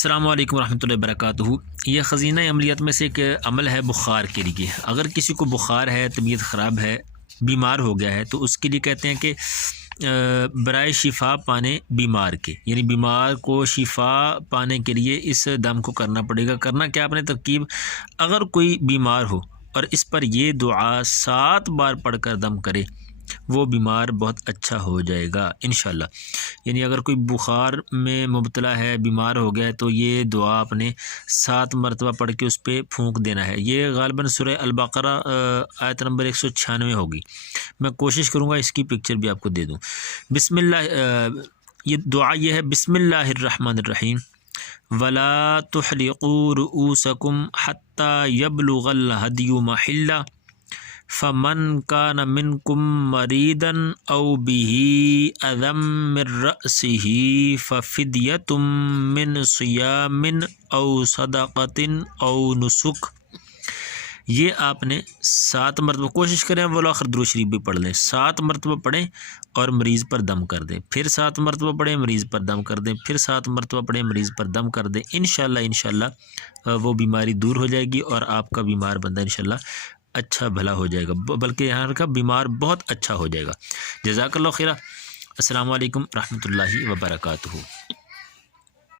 السلام علیکم ورحمۃ اللہ وبرکاتہ۔ یہ خزینہ عملیات میں سے ایک عمل ہے بخار کے لیے۔ اگر کسی کو بخار ہے، طبیعت خراب ہے، بیمار ہو گیا ہے، تو اس کے لیے کہتے ہیں کہ برائے شفا پانے بیمار کے، یعنی بیمار کو شفا پانے کے لیے اس دم کو کرنا پڑے گا۔ کرنا کیا آپ نے ترکیب، اگر کوئی بیمار ہو اور اس پر یہ دعا 7 بار پڑھ کر دم کرے، وہ بیمار بہت اچھا ہو جائے گا انشاءاللہ۔ یعنی اگر کوئی بخار میں مبتلا ہے، بیمار ہو گیا ہے، تو یہ دعا آپ نے 7 مرتبہ پڑھ کے اس پہ پھونک دینا ہے۔ یہ غالباً سورہ البقرہ آیت نمبر 196 ہوگی۔ میں کوشش کروں گا اس کی پکچر بھی آپ کو دے دوں۔ بسم اللہ، یہ دعا یہ ہے، بسم اللہ الرحمن الرحیم، ولا تحلقوا رؤوسکم حتی یبلغ الہدی محلہ فمن کان منکم مریضا او به اذی من رأسہ ففدیۃ من صیام او صدقۃ او نسک۔ یہ آپ نے 7 مرتبہ کوشش کریں، والآخر درود شریف بھی پڑھ لیں، 7 مرتبہ پڑھیں اور مریض پر دم کر دیں، پھر 7 مرتبہ پڑھیں، مریض پر دم کر دیں، پھر 7 مرتبہ پڑھیں، مریض پر دم کر دیں۔ انشاءاللہ وہ بیماری دور ہو جائے گی اور آپ کا بیمار بندہ انشاءاللہ اچھا بھلا ہو جائے گا، بلکہ یہاں کا بیمار بہت اچھا ہو جائے گا۔ جزاک اللہ خیرہ۔ السلام علیکم ورحمۃ اللہ وبرکاتہ۔